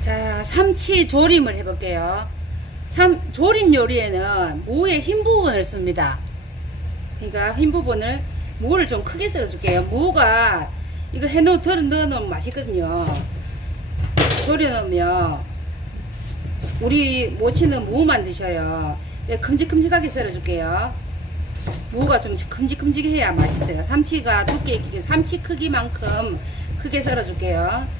자, 삼치 조림을 해볼게요. 삼, 조림 요리에는 무의 흰 부분을 씁니다. 그러니까 흰 부분을 무를 좀 크게 썰어줄게요. 무가 이거 해놓 덜어 넣어놓으면 맛있거든요. 졸여놓으면 우리 모치는 무만 드셔요. 예, 큼직큼직하게 썰어줄게요. 무가 좀 큼직큼직해야 맛있어요. 삼치가 두께 있게 삼치 크기만큼 크게 썰어줄게요.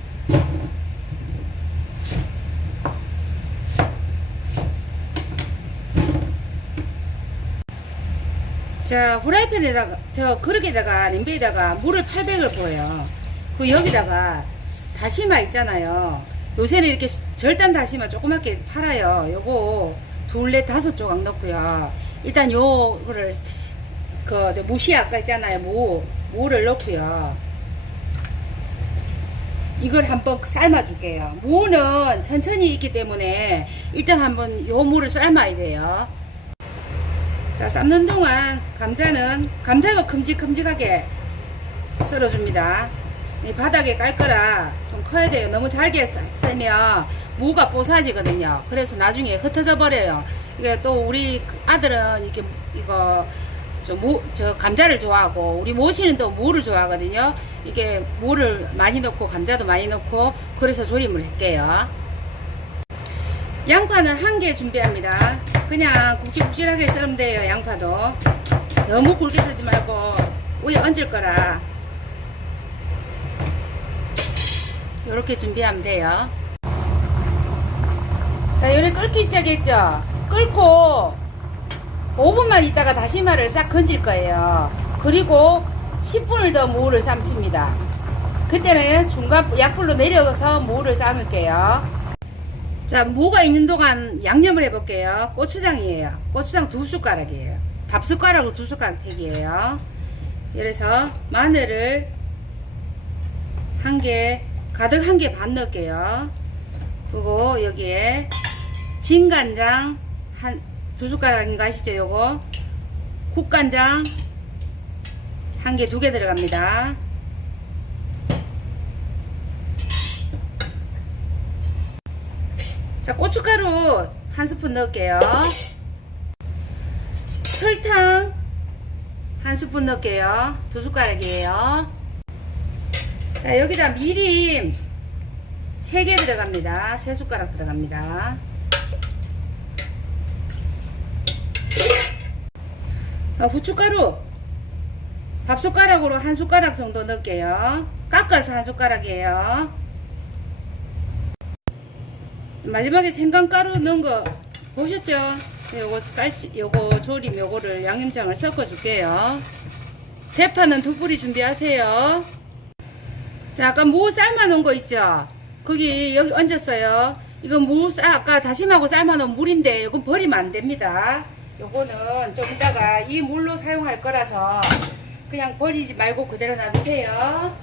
자, 후라이팬에다가, 저 그릇에다가, 냄비에다가 물을 800을 부어요. 그 여기다가 다시마 있잖아요. 요새는 이렇게 절단 다시마 조그맣게 팔아요. 요거 둘레 다섯 조각 넣고요. 일단 요거를, 그, 저 무시 아까 있잖아요. 무, 무를 넣고요. 이걸 한번 삶아 줄게요. 무는 천천히 익기 때문에 일단 한번 요 무를 삶아야 돼요. 자, 삶는 동안 감자는 감자도 큼직큼직하게 썰어줍니다. 이 바닥에 깔 거라 좀 커야 돼요. 너무 잘게 썰- 썰면 무가 뽀사지거든요. 그래서 나중에 흩어져 버려요. 이게 또 우리 아들은 이렇게 이거 저 무, 저 감자를 좋아하고 우리 모씨는 또 무를 좋아하거든요. 이게 무를 많이 넣고 감자도 많이 넣고 그래서 조림을 할게요. 양파는 한 개 준비합니다. 그냥 굵직굵직하게 썰으면 돼요, 양파도. 너무 굵게 썰지 말고 위에 얹을 거라. 이렇게 준비하면 돼요. 자, 요리 끓기 시작했죠? 끓고 5분만 있다가 다시마를 싹 건질 거예요. 그리고 10분을 더 무를 삶습니다. 그때는 중간 약불로 내려서 무를 삶을게요. 자, 무가 있는 동안 양념을 해볼게요. 고추장이에요. 고추장 두 숟가락이에요. 밥 숟가락으로 두 숟가락 택이에요. 그래서 마늘을 한 개, 가득 한 개 반 넣을게요. 그리고 여기에 진간장 한 두 숟가락인 거 아시죠? 요거 국간장 한 개, 두 개 들어갑니다. 자, 고춧가루 한 스푼 넣을게요. 설탕 한 스푼 넣을게요. 두 숟가락이에요. 자, 여기다 미림 세개 들어갑니다. 세 숟가락 들어갑니다. 어, 후춧가루 밥 숟가락으로 한 숟가락 정도 넣을게요. 깎아서 한 숟가락이에요. 마지막에 생강가루 넣은 거 보셨죠? 요거 깔치, 요거 조림 요거를 양념장을 섞어 줄게요. 대파는 두 뿌리 준비하세요. 자, 아까 무 삶아 놓은 거 있죠? 거기 여기 얹었어요. 이거 무 싸, 아까 다시마고 삶아 놓은 물인데 이건 버리면 안 됩니다. 요거는 좀 이따가 이 물로 사용할 거라서 그냥 버리지 말고 그대로 놔두세요.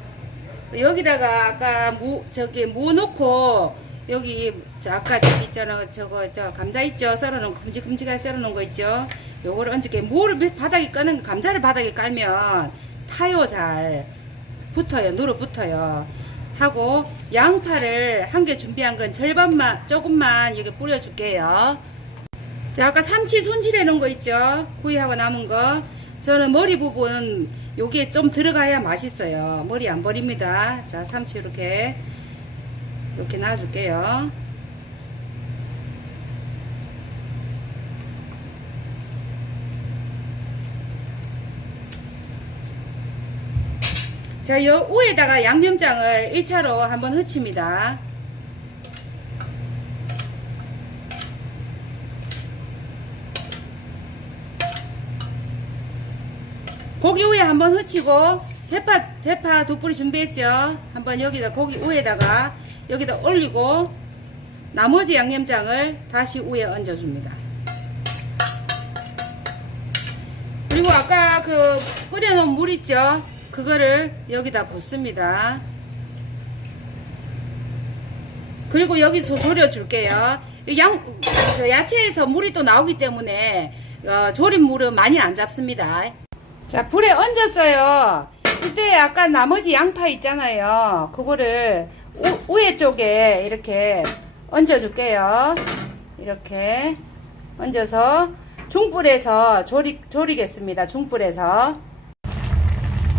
여기다가 아까 무 저기 무 넣고 여기 저 아까 저기 있잖아 저거 저 감자 있죠? 썰어놓은 거, 큼직큼직하게 썰어놓은 거 있죠? 요거를 얹을게. 무를 바닥에 꺼는 감자를 바닥에 깔면 타요 잘. 붙어요 누르 붙어요. 하고 양파를 한 개 준비한 건 절반만 조금만 여기 뿌려줄게요. 자 아까 삼치 손질해 놓은 거 있죠? 구이하고 남은 거. 저는 머리 부분 요게 좀 들어가야 맛있어요. 머리 안 버립니다. 자 삼치 이렇게 이렇게 놔줄게요. 자, 요 위에다가 양념장을 1차로 한번 흩칩니다. 고기 위에 한번 흩치고 대파 대파 두 뿌리 준비했죠. 한번 여기다 고기 위에다가 여기다 올리고 나머지 양념장을 다시 위에 얹어줍니다. 그리고 아까 그 끓여놓은 물 있죠? 그거를 여기다 붓습니다. 그리고 여기서 졸여줄게요. 이 양, 그 야채에서 물이 또 나오기 때문에 어, 졸인 물은 많이 안 잡습니다. 자, 불에 얹었어요. 이때 아까 나머지 양파 있잖아요. 그거를 우, 위에 쪽에 이렇게 얹어줄게요. 이렇게 얹어서 중불에서 조리, 조리겠습니다. 중불에서.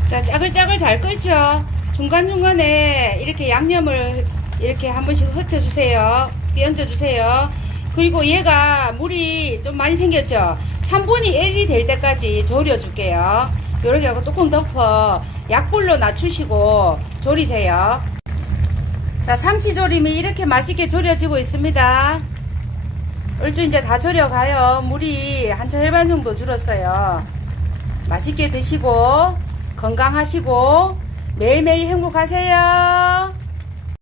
자, 짜글짜글 잘 끓죠? 중간중간에 이렇게 양념을 이렇게 한 번씩 흩어주세요. 얹어주세요. 그리고 얘가 물이 좀 많이 생겼죠? 3분이 1이 될 때까지 졸여줄게요. 요렇게 하고 뚜껑 덮어 약불로 낮추시고 졸이세요. 자, 삼치조림이 이렇게 맛있게 졸여지고 있습니다. 얼추 이제 다 졸여가요. 물이 한 절반 정도 줄었어요. 맛있게 드시고, 건강하시고, 매일매일 행복하세요.